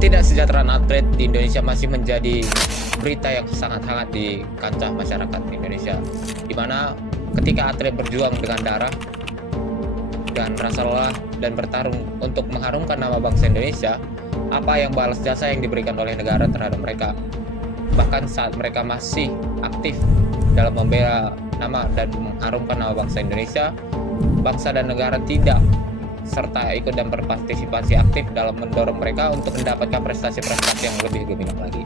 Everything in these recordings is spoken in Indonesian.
Ketidaksejahteraan atlet di Indonesia masih menjadi berita yang sangat hangat di kancah masyarakat Indonesia, di mana ketika atlet berjuang dengan darah dan rasa lelah dan bertarung untuk mengharumkan nama bangsa Indonesia, apa yang balas jasa yang diberikan oleh negara terhadap mereka. Bahkan saat mereka masih aktif dalam membela nama dan mengharumkan nama bangsa Indonesia, bangsa dan negara tidak serta ikut dan berpartisipasi aktif dalam mendorong mereka untuk mendapatkan prestasi-prestasi yang lebih gemilang lagi.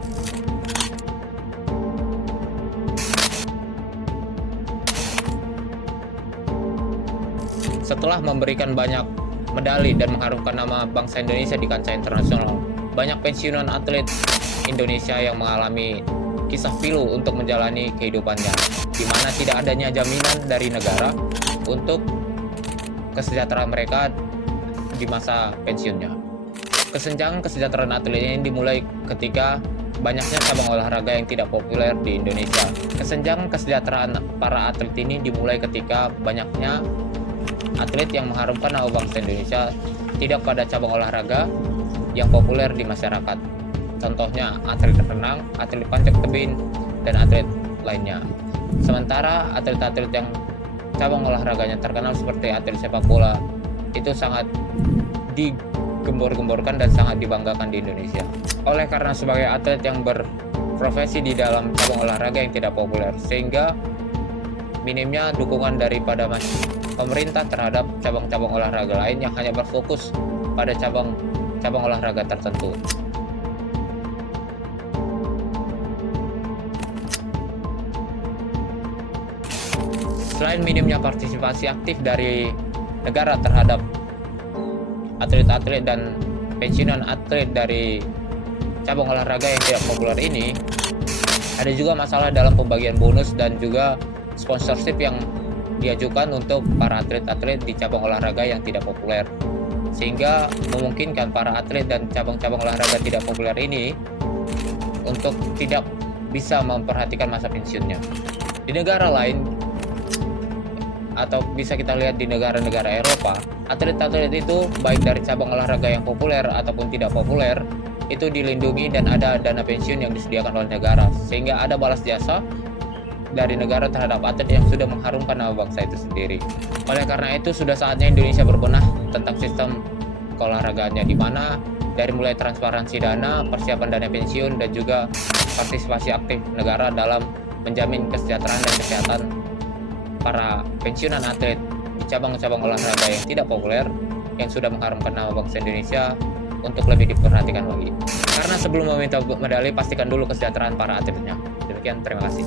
Setelah memberikan banyak medali dan mengharumkan nama bangsa Indonesia di kancah internasional, banyak pensiunan atlet Indonesia yang mengalami kisah pilu untuk menjalani kehidupannya, di mana tidak adanya jaminan dari negara untuk kesejahteraan mereka di masa pensiunnya. Kesenjangan kesejahteraan atlet ini dimulai ketika banyaknya cabang olahraga yang tidak populer di Indonesia. Kesenjangan kesejahteraan para atlet ini dimulai ketika banyaknya atlet yang mengharumkan nama bangsa Indonesia tidak pada cabang olahraga yang populer di masyarakat. Contohnya atlet renang, atlet panjat tebing, dan atlet lainnya. Sementara atlet-atlet yang cabang olahraganya terkenal seperti atlet sepak bola itu sangat digembor-gemborkan dan sangat dibanggakan di Indonesia. Oleh karena sebagai atlet yang berprofesi di dalam cabang olahraga yang tidak populer, sehingga minimnya dukungan daripada pemerintah terhadap cabang-cabang olahraga lain yang hanya berfokus pada cabang olahraga tertentu. Selain minimnya partisipasi aktif dari negara terhadap atlet-atlet dan pensiunan atlet dari cabang olahraga yang tidak populer ini, ada juga masalah dalam pembagian bonus dan juga sponsorship yang diajukan untuk para atlet-atlet di cabang olahraga yang tidak populer, sehingga memungkinkan para atlet dan cabang-cabang olahraga tidak populer ini untuk tidak bisa memperhatikan masa pensiunnya. Di negara lain, atau bisa kita lihat di negara-negara Eropa, atlet-atlet itu baik dari cabang olahraga yang populer ataupun tidak populer itu dilindungi dan ada dana pensiun yang disediakan oleh negara, sehingga ada balas jasa dari negara terhadap atlet yang sudah mengharumkan nama bangsa itu sendiri. Oleh karena itu sudah saatnya Indonesia berbenah tentang sistem keolahragaannya, di mana dari mulai transparansi dana, persiapan dana pensiun, dan juga partisipasi aktif negara dalam menjamin kesejahteraan dan kesehatan para pensiunan atlet di cabang-cabang olahraga yang tidak populer yang sudah mengharumkan nama bangsa Indonesia untuk lebih diperhatikan lagi. Karena sebelum meminta medali, pastikan dulu kesejahteraan para atletnya. Demikian, terima kasih.